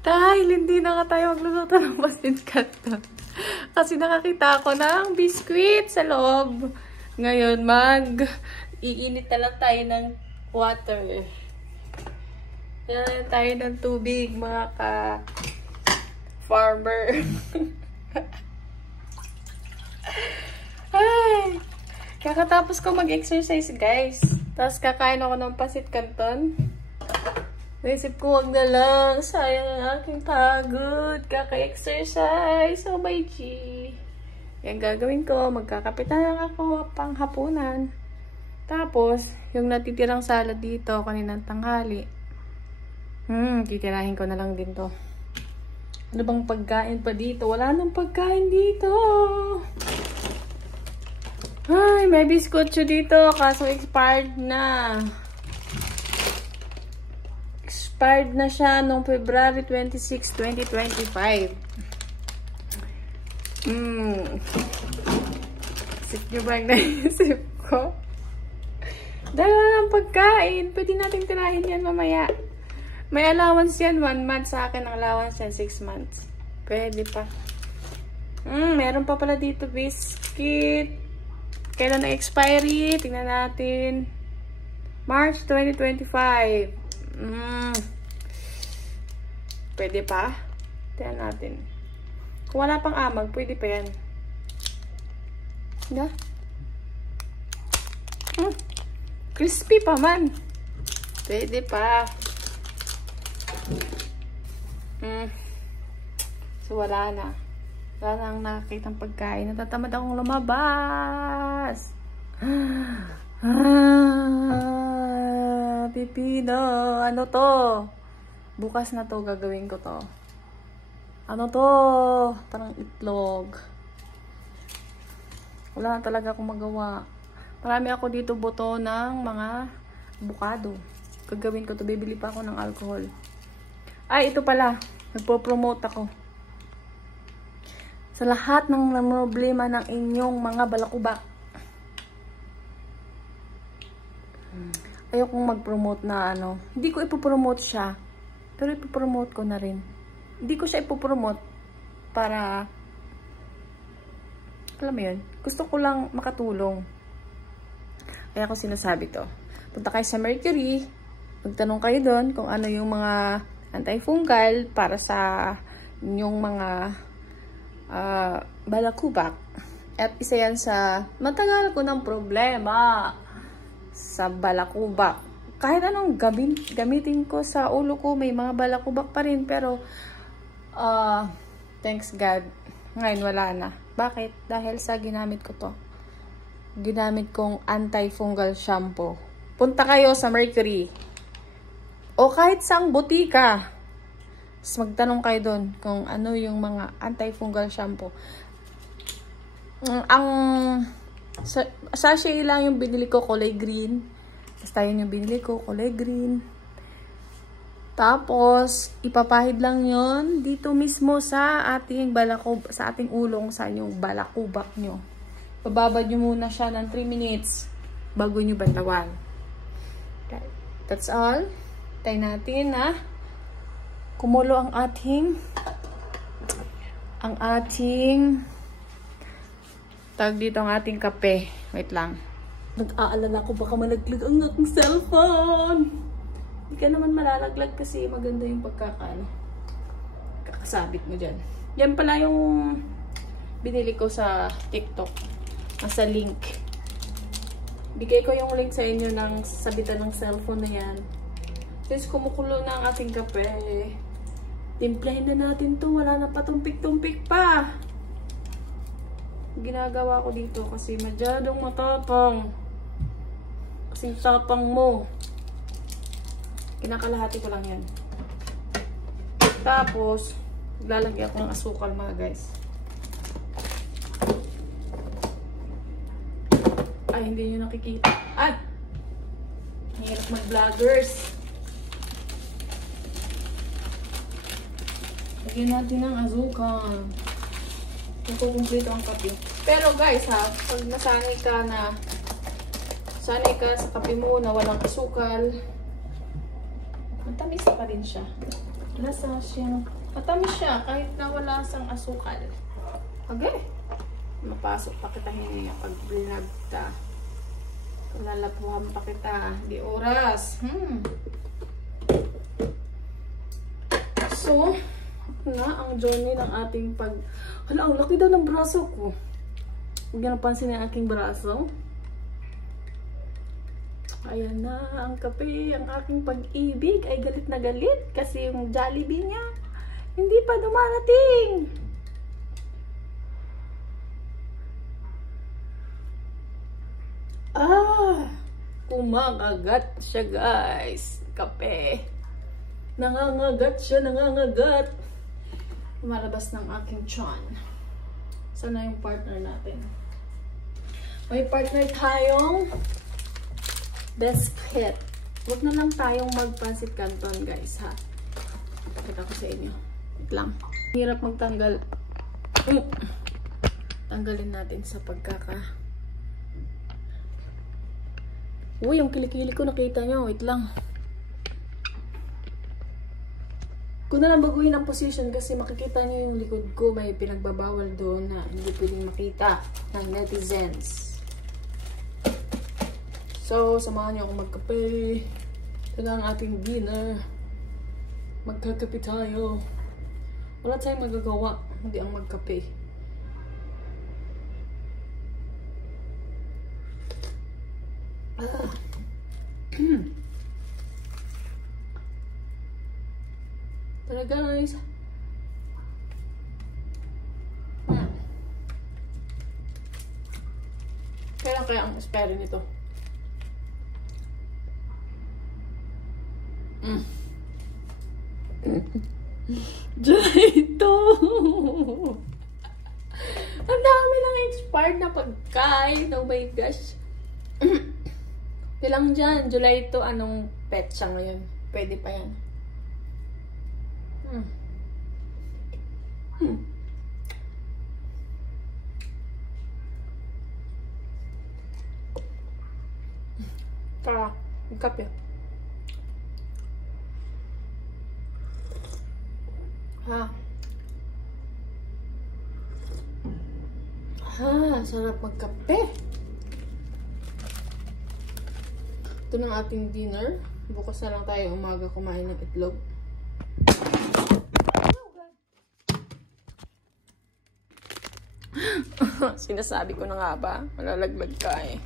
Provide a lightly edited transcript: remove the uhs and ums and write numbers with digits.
Dahil hindi na nga tayo magluluto ng pasit canton. Kasi nakakita ako ng biscuit sa loob. Ngayon, iinit na lang tayo ng water. Kailangan tayo ng tubig, mga ka-farmer. Ay, kakatapos ko mag-exercise, guys. Tapos kakain ako ng pasit canton. Naisip ko, wag na lang. Sayang ang aking pagod. Kaka-exercise. Oh my G. Yan gagawin ko. Magkakapit na lang ako pang hapunan. Tapos, yung natitirang salad dito, kaninang tanghali. Titirahin ko na lang din to. Ano bang pagkain pa dito? Wala nang pagkain dito. Ay, may biskotso dito. Kaso expired na. Expired na siya noong February 26, 2025. Isip nyo ba ang naisip ko? Dahil wala ng pagkain. Pwede natin tirahin yan mamaya. May allowance yan 1 month. Sa akin ang allowance yan 6 months. Pwede pa. Meron pa pala dito biscuit. Kailan na expiry? Tingnan natin. March 2025. Pwede pa? Tingnan natin. Kung wala pang amag, pwede pa yan. Diba? Crispy pa man. Pwede pa. So, wala na. Wala na ang nakakitang pagkain. Natatamad akong lumabas. Pipino. Ano to? Bukas na to. Gagawin ko to. Ano to? Parang itlog. Wala na talaga akong magawa. Marami ako dito buto ng mga avocado. Gagawin ko to. Bibili pa ako ng alcohol. Ay, ito pala. Nagpo-promote ako. Sa lahat ng problema ng inyong mga balakubak. Ayokong mag-promote na ano. Hindi ko ipopromote siya. Pero ipopromote ko na rin. Hindi ko siya ipopromote para, alam mo yun, gusto ko lang makatulong. Kaya ako sinasabi to. Punta kayo sa Mercury. Magtanong kayo doon kung ano yung mga antifungal para sa inyong mga balakubak. At isa yan sa matagal ko ng problema sa balakubak. Kahit anong gamitin ko sa ulo ko, may mga balakubak pa rin. Pero, thanks God, ngayon wala na. Bakit? Dahil sa ginamit ko to. Ginamit kong antifungal shampoo. Punta kayo sa Mercury. O kahit saang butika. Magtanong kayo doon kung ano yung mga antifungal shampoo. Ang sachet lang yung binili ko, kulay green. Basta yun yung binili ko, kulay green. Tapos, ipapahid lang yon dito mismo sa ating sa ating ulong, sa yung balakubak nyo. Bababad nyo muna siya ng 3 minutes bago nyo banlawan. Okay. That's all. Tayo natin na kumulo ang ating tag dito ang ating kape. Wait lang. Nag-aalala ko baka malaglag ang aking cellphone. Hindi ka naman malalaglag kasi maganda yung kakasabit mo dyan. Yan pala yung binili ko sa TikTok. Nasa link. Bigay ko yung link sa inyo ng sabitan ng cellphone na yan. Since kumukulo na ang ating kape, timplahin na natin to. Wala na patumpik-tumpik pa. Ginagawa ko dito kasi masyadong matapang. Kasi tapang mo. Kinakalahati ko lang yan. Tapos, lalagyan ko ng asukal mga guys. Ay, hindi nyo nakikita. Ay! Hirap mag-vloggers. Lagyan natin ng asukal. Kukumpleto ang kape. Pero guys ha, pag nasanay ka sa kape mo na walang asukal, matamis pa rin siya. Lasa siyang, matamis siya kahit na wala sang asukal. Okay. Mapasok pa kita hininga pag blinag ta. Lalapuhan pa kita. Di oras. So, ang journey ng ating pag... Hala, ang laki daw ng braso ko. Huwag yan napansin ang aking braso. Ayan na, ang kape, ang aking pag-ibig ay galit na galit kasi yung Jollibee niya hindi pa dumarating. Kumakagat siya, guys. Kape. Nangangagat siya, nangangagat. Lumalabas ng aking tiyan. Sana yung partner natin. May partner tayong biscuit. Huwag na lang tayong magpansit canton, guys, ha? Pakita ko sa inyo. Wait lang. Hirap magtanggal. Tanggalin natin sa pagkaka. Uy, yung kilikili ko nakita nyo. Wait lang. Kung na lang baguhin ang position kasi makikita nyo yung likod ko. May pinagbabawal doon na hindi pwedeng makita ng netizens. So, samahan nyo ako magkape. Ito na ang ating dinner. Magkakape tayo. Wala tayong magagawa. Hindi ang magkape. Tara, guys. Kailan kaya ang espere nito? Dito. Ang dami ng expired na pagkain. Oh my gosh. Kailang dyan. July 2. Anong petsa ngayon? Pwede pa yan. Tara. Magkape. Sarap magkape. Ito ng ating dinner. Bukas na lang tayo umaga kumain ng itlog. Sinasabi ko na nga ba? Malalaglag ka eh.